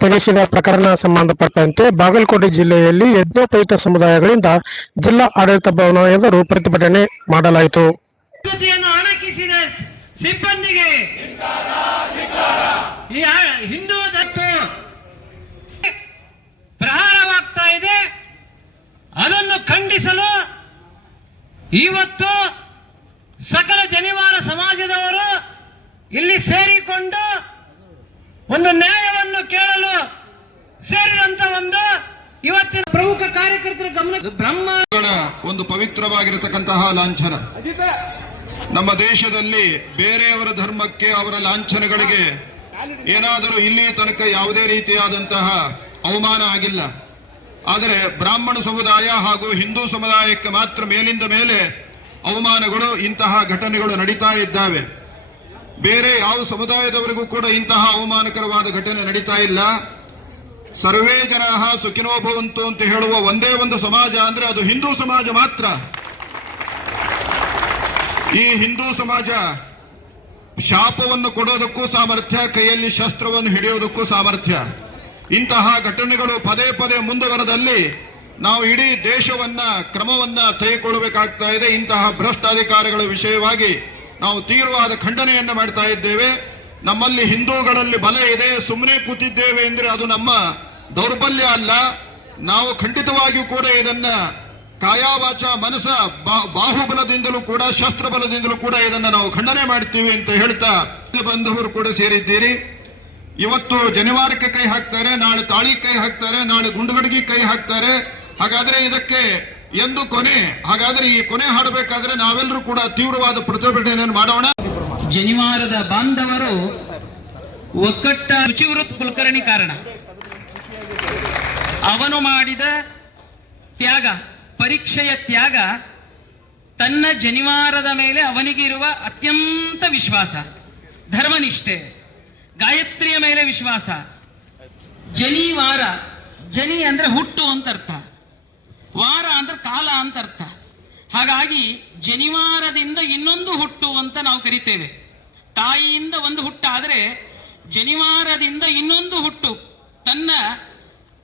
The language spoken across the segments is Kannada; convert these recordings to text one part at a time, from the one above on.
ತೆಗೆಸಿದ ಪ್ರಕರಣ ಸಂಬಂಧಪಟ್ಟಂತೆ ಬಾಗಲಕೋಟೆ ಜಿಲ್ಲೆಯಲ್ಲಿ ಯಜ್ಞೋಪಯುತ ಸಮುದಾಯಗಳಿಂದ ಜಿಲ್ಲಾ ಆಡಳಿತ ಭವನ ಎದುರು ಪ್ರತಿಭಟನೆ ಮಾಡಲಾಯಿತು. ಸಿಬ್ಬಂದಿಗೆ ಹಿಂದೂ ದತ್ತು ಪ್ರಹಾರವಾಗ್ತಾ ಇದೆ. ಅದನ್ನು ಖಂಡಿಸಲು ಇವತ್ತು ಸಕಲ ಜನಿವಾರ ಸಮಾಜದವರು ಇಲ್ಲಿ ಸೇರಿಕೊಂಡು ಒಂದು ನ್ಯಾಯವನ್ನು ಕೇಳಲು ಸೇರಿದಂತ ಒಂದು ಇವತ್ತಿನ ಪ್ರಮುಖ ಕಾರ್ಯಕರ್ತರ ಗಮನ ಬ್ರಹ್ಮ ಒಂದು ಪವಿತ್ರವಾಗಿರತಕ್ಕಂತಹ ಲಾಂಛನ. ನಮ್ಮ ದೇಶದಲ್ಲಿ ಬೇರೆಯವರ ಧರ್ಮಕ್ಕೆ ಅವರ ಲಾಂಛನಗಳಿಗೆ ಏನಾದರೂ ಇಲ್ಲಿಯ ತನಕ ಯಾವುದೇ ರೀತಿಯಾದಂತಹ ಅವಮಾನ ಆಗಿಲ್ಲ. ಆದರೆ ಬ್ರಾಹ್ಮಣ ಸಮುದಾಯ ಹಾಗೂ ಹಿಂದೂ ಸಮುದಾಯಕ್ಕೆ ಮಾತ್ರ ಮೇಲಿಂದ ಮೇಲೆ ಅವಮಾನಗಳು ಇಂತಹ ಘಟನೆಗಳು ನಡೀತಾ ಇದ್ದಾವೆ. ಬೇರೆ ಯಾವ ಸಮುದಾಯದವರಿಗೂ ಕೂಡ ಇಂತಹ ಅವಮಾನಕರವಾದ ಘಟನೆ ನಡೀತಾ ಇಲ್ಲ. ಸರ್ವೇ ಜನ ಸುಖಿನೋ ಭವಂತು ಅಂತ ಹೇಳುವ ಒಂದೇ ಒಂದು ಸಮಾಜ ಅಂದ್ರೆ ಅದು ಹಿಂದೂ ಸಮಾಜ ಮಾತ್ರ. ಈ ಹಿಂದೂ ಸಮಾಜ ಶಾಪವನ್ನು ಕೊಡೋದಕ್ಕೂ ಸಾಮರ್ಥ್ಯ, ಕೈಯಲ್ಲಿ ಶಸ್ತ್ರವನ್ನು ಹಿಡಿಯೋದಕ್ಕೂ ಸಾಮರ್ಥ್ಯ. ಇಂತಹ ಘಟನೆಗಳು ಪದೇ ಪದೇ ಮುಂದುವರೆದಲ್ಲಿ ನಾವು ಇಡೀ ದೇಶವನ್ನ ಕ್ರಮವನ್ನ ತೆಗೆದುಕೊಳ್ಳಬೇಕಾಗ್ತಾ ಇದೆ. ಇಂತಹ ಭ್ರಷ್ಟ ಅಧಿಕಾರಿಗಳ ವಿಷಯವಾಗಿ ನಾವು ತೀವ್ರವಾದ ಖಂಡನೆಯನ್ನು ಮಾಡ್ತಾ ಇದ್ದೇವೆ. ನಮ್ಮಲ್ಲಿ ಹಿಂದೂಗಳಲ್ಲಿ ಬಲ ಇದೆ ಸುಮ್ಮನೆ ಕೂತಿದ್ದೇವೆ ಅಂದ್ರೆ ಅದು ನಮ್ಮ ದೌರ್ಬಲ್ಯ ಅಲ್ಲ. ನಾವು ಖಂಡಿತವಾಗಿಯೂ ಕೂಡ ಇದನ್ನ ಕಾಯಾವಾಚ ಮನಸ ಬಾಹುಬಲದಿಂದಲೂ ಕೂಡ, ಶಸ್ತ್ರಬಲದಿಂದಲೂ ಕೂಡ ಇದನ್ನ ನಾವು ಖಂಡನೆ ಮಾಡ್ತೀವಿ ಅಂತ ಹೇಳ್ತಾ ಬಂಧುವರು ಕೂಡ ಸೇರಿದ್ದೀರಿ. ಇವತ್ತು ಜನಿವಾರಕ್ಕೆ ಕೈ ಹಾಕ್ತಾರೆ, ನಾಳೆ ತಾಳಿ ಕೈ ಹಾಕ್ತಾರೆ, ನಾಳೆ ಗುಂಡುಗಡಿಗೆ ಕೈ ಹಾಕ್ತಾರೆ. ಹಾಗಾದ್ರೆ ಇದಕ್ಕೆ ಎಂದು ಕೊನೆ. ಹಾಗಾದ್ರೆ ಈ ಕೊನೆ ಹಾಡಬೇಕಾದ್ರೆ ನಾವೆಲ್ಲರೂ ಕೂಡ ತೀವ್ರವಾದ ಪ್ರತಿಭಟನೆಯನ್ನು ಮಾಡೋಣ. ಜನಿವಾರದ ಬಾಂಧವರು ಒಕ್ಕಟ್ಟ ರುಚಿವೃತ್ ಕುಲಕರ್ಣಿ ಕಾರಣ. ಅವನು ಮಾಡಿದ ತ್ಯಾಗ, ಪರೀಕ್ಷೆಯ ತ್ಯಾಗ, ತನ್ನ ಜನಿವಾರದ ಮೇಲೆ ಅವನಿಗಿರುವ ಅತ್ಯಂತ ವಿಶ್ವಾಸ, ಧರ್ಮನಿಷ್ಠೆ, ಗಾಯತ್ರಿಯ ಮೇಲೆ ವಿಶ್ವಾಸ. ಜನಿವಾರ, ಜನಿ ಅಂದ್ರೆ ಹುಟ್ಟು ಅಂತ ಅರ್ಥ. ಕಾಲ ಅಂತ ಅರ್ಥ ಹಾಗಾಗಿ ಜನಿವಾರದಿಂದ ಇನ್ನೊಂದು ಹುಟ್ಟು ಅಂತ ನಾವು ಕರಿತೇವೆ. ತಾಯಿಯಿಂದ ಒಂದು ಹುಟ್ಟಾದರೆ ಜನಿವಾರದಿಂದ ಇನ್ನೊಂದು ಹುಟ್ಟು. ತನ್ನ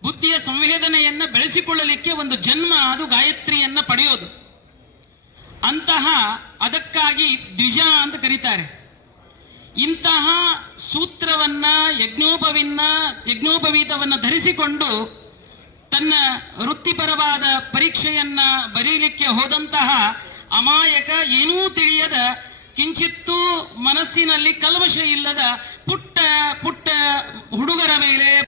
ಬುದ್ಧಿಯ ಸಂವೇದನೆಯನ್ನು ಬೆಳೆಸಿಕೊಳ್ಳಲಿಕ್ಕೆ ಒಂದು ಜನ್ಮ, ಅದು ಗಾಯತ್ರಿಯನ್ನು ಪಡೆಯೋದು. ಅಂತಹ ಅದಕ್ಕಾಗಿ ದ್ವಿಜ ಅಂತ ಕರೀತಾರೆ. ಇಂತಹ ಸೂತ್ರವನ್ನ ಯಜ್ಞೋಪವಿನ್ನ ಯಜ್ಞೋಪವೀತವನ್ನು ಧರಿಸಿಕೊಂಡು ತನ್ನ ವೃತ್ತಿಪರವಾದ ಪರೀಕ್ಷೆಯನ್ನ ಬರೀಲಿಕ್ಕೆ ಹೋದಂತಹ ಅಮಾಯಕ ಏನೂ ತಿಳಿಯದ, ಕಿಂಚಿತ್ತೂ ಮನಸ್ಸಿನಲ್ಲಿ ಕಲ್ಮಶ ಇಲ್ಲದ ಪುಟ್ಟ ಪುಟ್ಟ ಹುಡುಗರ ಮೇಲೆ